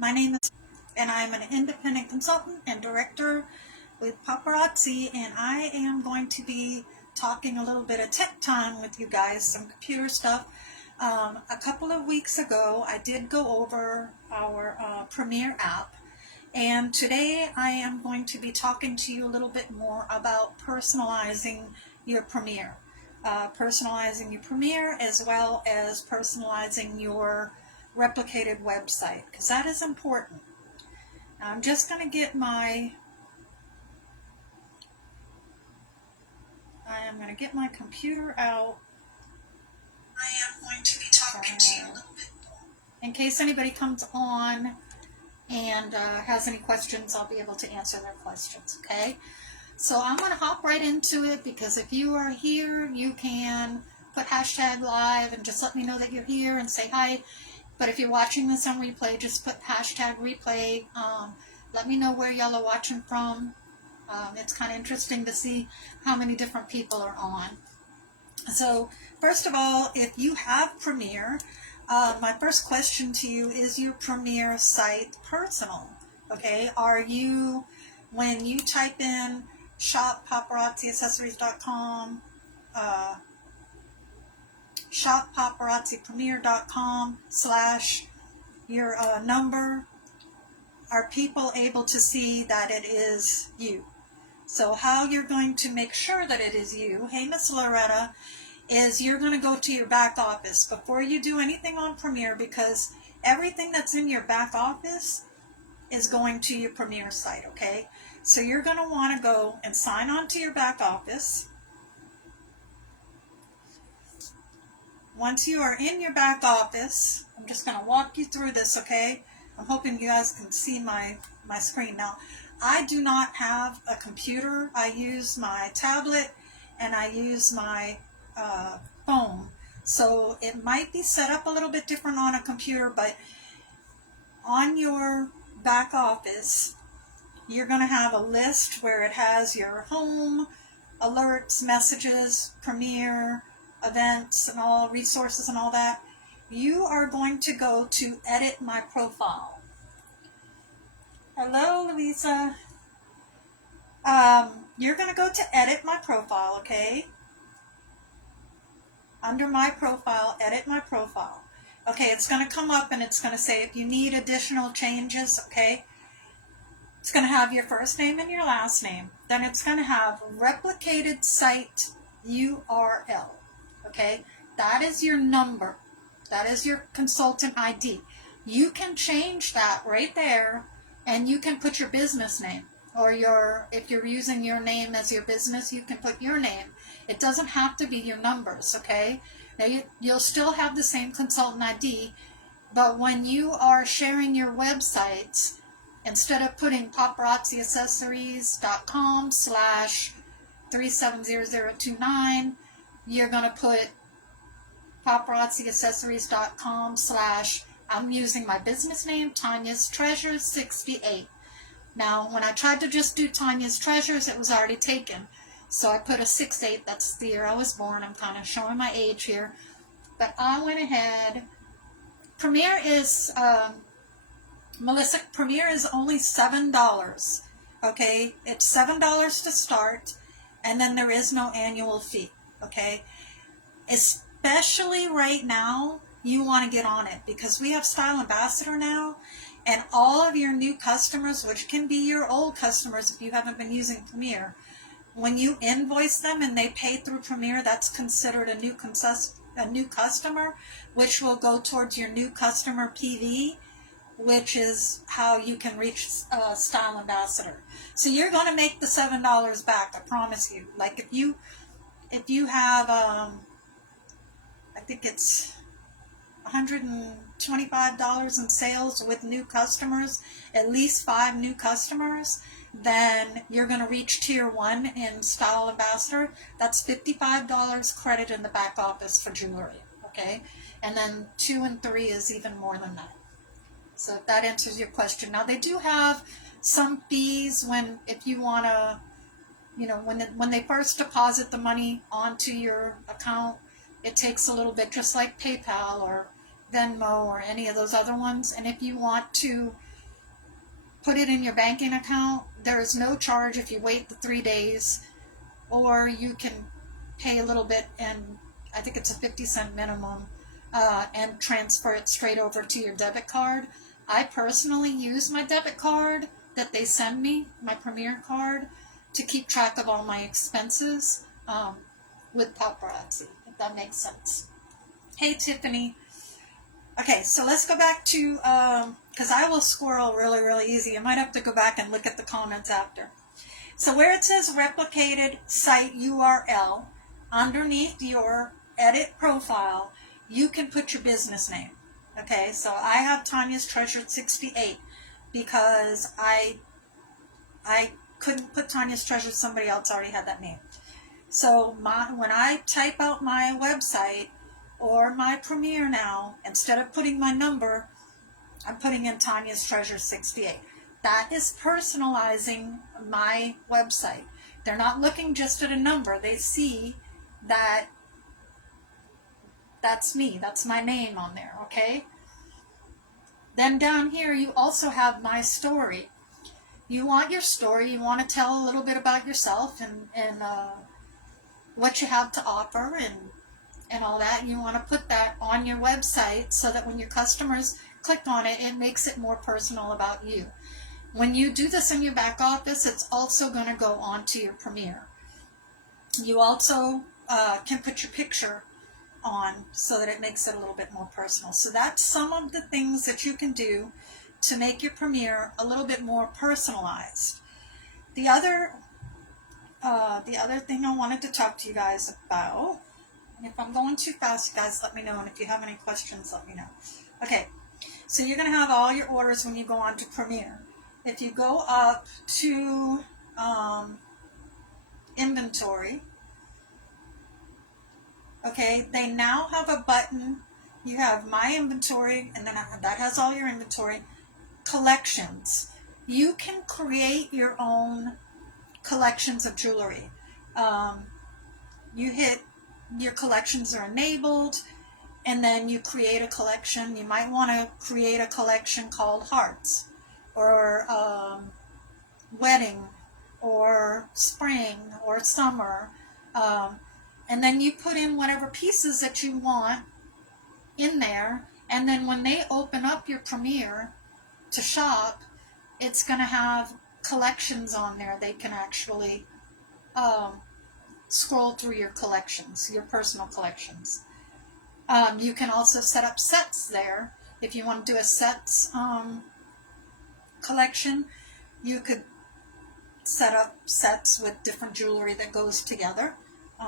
My name is, and I'm an independent consultant and director with Paparazzi, and I am going to be talking a little bit of tech time with you guys, some computer stuff. A couple of weeks ago, I did go over our Premiere app, and today I am going to be talking to you a little bit more about personalizing your Premiere. Personalizing your Premiere as well as personalizing your replicated website, because that is important. Now I'm just going to get my computer out. I am going to be talking to you a little bit more. In case anybody comes on and has any questions, I'll be able to answer their questions, okay? So I'm going to hop right into it, because if you are here, you can put hashtag live and just let me know that you're here and say hi. But if you're watching this on replay, just put hashtag replay. Let me know where y'all are watching from. It's kind of interesting to see how many different people are on. So first of all, if you have Premiere, my first question to you, is your Premiere site personal? Okay, are you, when you type in shop.paparazziaccessories.com, shop.paparazzipremiere.com / your number, are people able to see that it is you? So how you're going to make sure that it is you, hey Miss Loretta, is you're going to go to your back office before you do anything on Premiere, because everything that's in your back office is going to your Premiere site, okay? So you're going to want to go and sign on to your back office. Once you are in your back office, I'm just going to walk you through this, okay? I'm hoping you guys can see my screen. Now, I do not have a computer. I use my tablet and I use my phone. So it might be set up a little bit different on a computer, but on your back office, you're going to have a list where it has your home, alerts, messages, Premiere, events, and all resources and all that. You are going to go to edit my profile. Hello, Louisa. You're going to go to edit my profile, okay? Under my profile, edit my profile. Okay, it's going to come up and it's going to say if you need additional changes, okay? It's going to have your first name and your last name. Then it's going to have replicated site URL, okay? That is your number. That is your consultant ID. You can change that right there, and you can put your business name, or if you're using your name as your business, you can put your name. It doesn't have to be your numbers, okay? Now you'll still have the same consultant ID, but when you are sharing your websites, instead of putting paparazziaccessories.com / 370029, you're going to put paparazziaccessories.com / I'm using my business name, Tanya's Treasures 68. Now, when I tried to just do Tanya's Treasures, it was already taken. So I put a 68. That's the year I was born. I'm kind of showing my age here. But I went ahead. Premiere is, Melissa, Premiere is only $7. Okay? It's $7 to start, and then there is no annual fee. Okay? Especially right now, you want to get on it, because we have Style Ambassador now, and all of your new customers, which can be your old customers if you haven't been using Premiere, when you invoice them and they pay through Premiere, that's considered a new customer, which will go towards your new customer PV, which is how you can reach Style Ambassador. So you're going to make the $7 back, I promise you. Like if you have, I think it's $125 in sales with new customers, at least 5 new customers, then you're going to reach tier 1 in Style Ambassador. That's $55 credit in the back office for jewelry, okay? And then 2 and 3 is even more than that. So if that answers your question. Now they do have some fees if you want to, when they first deposit the money onto your account, it takes a little bit, just like PayPal or Venmo or any of those other ones. And if you want to put it in your banking account. There is no charge if you wait the 3 days, or you can pay a little bit, and I think it's a 50-cent minimum, and transfer it straight over to your debit card. I personally use my debit card that they send me, my Premier card, to keep track of all my expenses with paparazzi, if that makes sense. Hey, Tiffany. Okay, so let's go back to, because I will squirrel really, really easy. I might have to go back and look at the comments after. So where it says replicated site URL, underneath your edit profile, you can put your business name. Okay, so I have Tanya's Treasured 68 because I couldn't put Tanya's Treasured, somebody else already had that name. So when I type out my website or my Premier now, instead of putting my number, I'm putting in Tanya's Treasure 68. That is personalizing my website. They're not looking just at a number. They see that that's me. That's my name on there, okay? Then down here, you also have my story. You want your story. You want to tell a little bit about yourself and what you have to offer and all that. You want to put that on your website so that when your customers click on it, it makes it more personal about you. When you do this in your back office, it's also going to go onto your Premier. You also can put your picture on so that it makes it a little bit more personal. So that's some of the things that you can do to make your Premier a little bit more personalized. The other thing I wanted to talk to you guys about, and if I'm going too fast, you guys let me know, and if you have any questions, let me know. Okay, so you're going to have all your orders when you go on to Premier. If you go up to inventory, okay, they now have a button. You have my inventory, and then that has all your inventory. Collections. You can create your own collections of jewelry. You hit your collections are enabled, and then you create a collection. You might want to create a collection called hearts, or wedding, or spring, or summer, and then you put in whatever pieces that you want in there, and then when they open up your Premier to shop, it's going to have collections on there. They can actually scroll through your collections, your personal collections. You can also set up sets there. If you want to do a sets collection, you could set up sets with different jewelry that goes together. So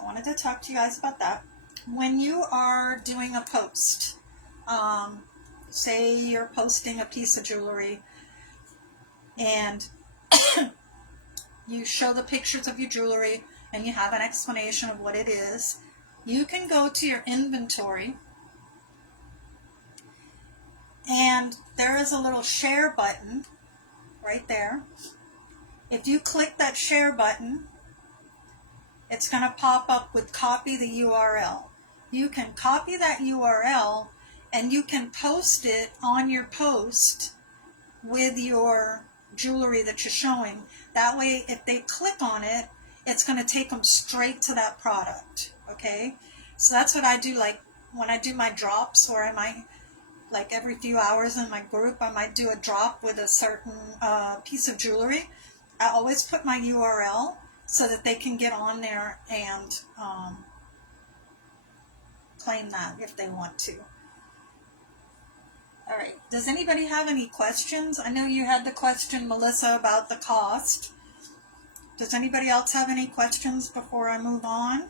I wanted to talk to you guys about that. When you are doing a post, say you're posting a piece of jewelry and you show the pictures of your jewelry and you have an explanation of what it is, you can go to your inventory, and there is a little share button right there. If you click that share button, it's going to pop up with copy the URL. You can copy that URL and you can post it on your post with your jewelry that you're showing. That way, if they click on it, it's going to take them straight to that product. Okay? So that's what I do, like when I do my drops, where I might, like every few hours in my group, I might do a drop with a certain piece of jewelry. I always put my URL so that they can get on there and claim that if they want to. All right. Does anybody have any questions? I know you had the question, Melissa, about the cost. Does anybody else have any questions before I move on?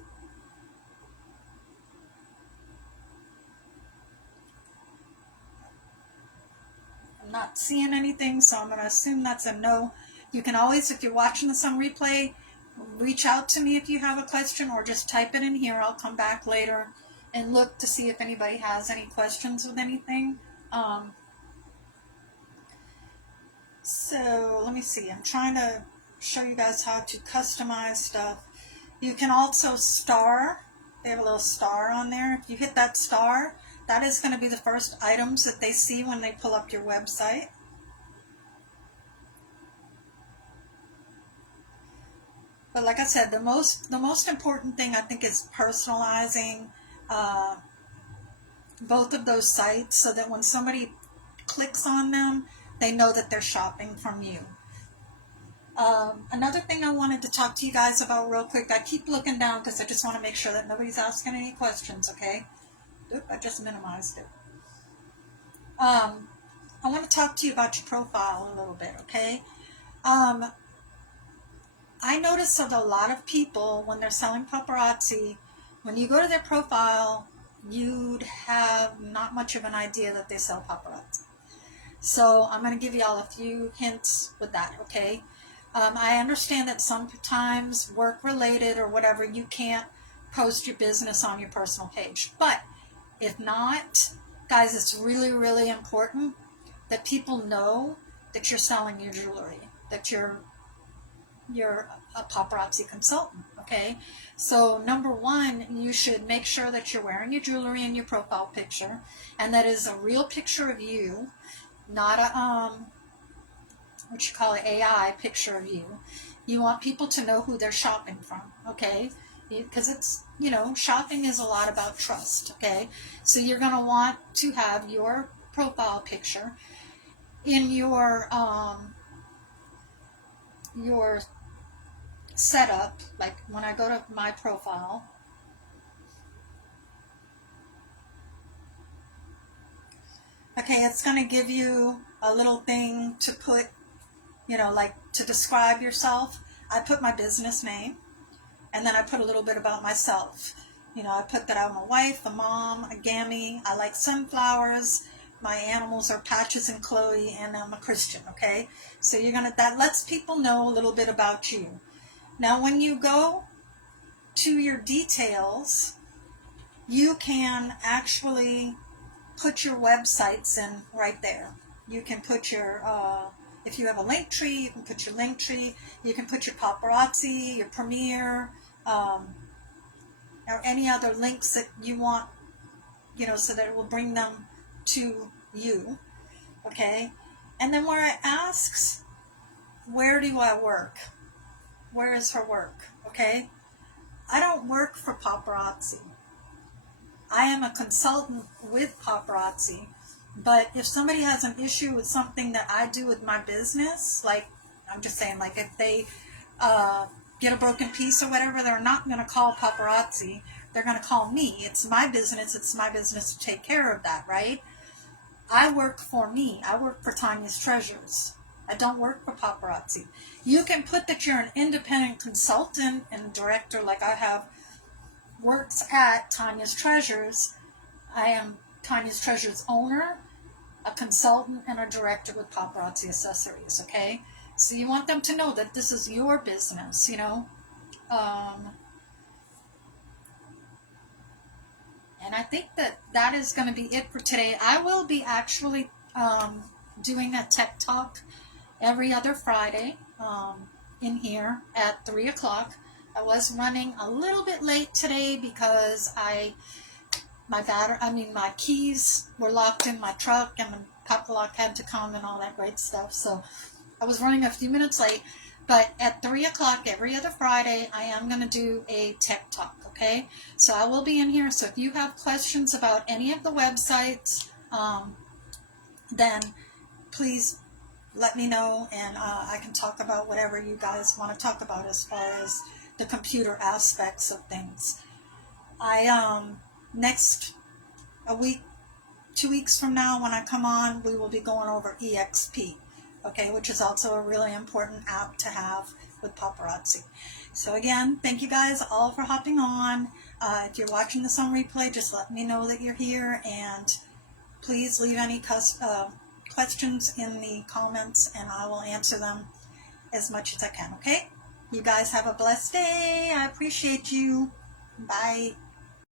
I'm not seeing anything, so I'm going to assume that's a no. You can always, if you're watching this on replay, reach out to me if you have a question, or just type it in here. I'll come back later and look to see if anybody has any questions with anything. So let me see. I'm trying to show you guys how to customize stuff. You can also star. They have a little star on there. If you hit that star, That is going to be the first items that they see when they pull up your website. But like I said, the most important thing I think is personalizing uh, both of those sites so that when somebody clicks on them, they know that they're shopping from you. Another thing I wanted to talk to you guys about real quick, I keep looking down because I just want to make sure that nobody's asking any questions, okay? Oop, I just minimized it. I want to talk to you about your profile a little bit, okay? I notice that a lot of people, when they're selling paparazzi, when you go to their profile, you'd have not much of an idea that they sell paparazzi. So I'm going to give you all a few hints with that, okay? I understand that sometimes work-related or whatever, you can't post your business on your personal page. But if not, guys, it's really, really important that people know that you're selling your jewelry, that you're a paparazzi consultant, okay? So number one, you should make sure that you're wearing your jewelry in your profile picture, and that is a real picture of you, not a what you call an AI picture of you. You want people to know who they're shopping from, okay? Because it's, shopping is a lot about trust, okay? So you're going to want to have your profile picture in your setup. Like when I go to my profile, okay, it's going to give you a little thing to put, like to describe yourself. I put my business name, and then I put a little bit about myself. I put that I'm a wife, a mom, a gammy, I like sunflowers, my animals are Patches and Chloe, and I'm a Christian, okay? So that lets people know a little bit about you. Now when you go to your details, you can actually put your websites in right there. You can put your, if you have a link tree, you can put your link tree. You can put your paparazzi, your premiere, or any other links that you want, so that it will bring them to you, okay? And then where it asks, where do I work? Where is her work, okay? I don't work for paparazzi. I am a consultant with paparazzi, but if somebody has an issue with something that I do with my business, like, I'm just saying, like if they get a broken piece or whatever, they're not going to call paparazzi. They're going to call me. It's my business. It's my business to take care of that, right? I work for me. I work for Tanya's Treasures. I don't work for paparazzi. You can put that you're an independent consultant and director, like I have works at Tanya's Treasures. I am Tanya's Treasures owner, a consultant, and a director with Paparazzi Accessories, okay? So you want them to know that this is your business, and I think that is going to be it for today. I will be actually doing a tech talk every other Friday in here at 3 o'clock. I was running a little bit late today because my keys were locked in my truck and the pocket lock had to come and all that great stuff. So I was running a few minutes late. But at 3 o'clock every other Friday, I am going to do a tech talk, okay? So I will be in here. So if you have questions about any of the websites, then please let me know, and I can talk about whatever you guys want to talk about as far as the computer aspects of things. Next, a week, 2 weeks from now, when I come on, we will be going over EXP, okay, which is also a really important app to have with paparazzi. So again, thank you guys all for hopping on. If you're watching this on replay, just let me know that you're here, and please leave any questions in the comments, and I will answer them as much as I can, okay? You guys have a blessed day. I appreciate you. Bye.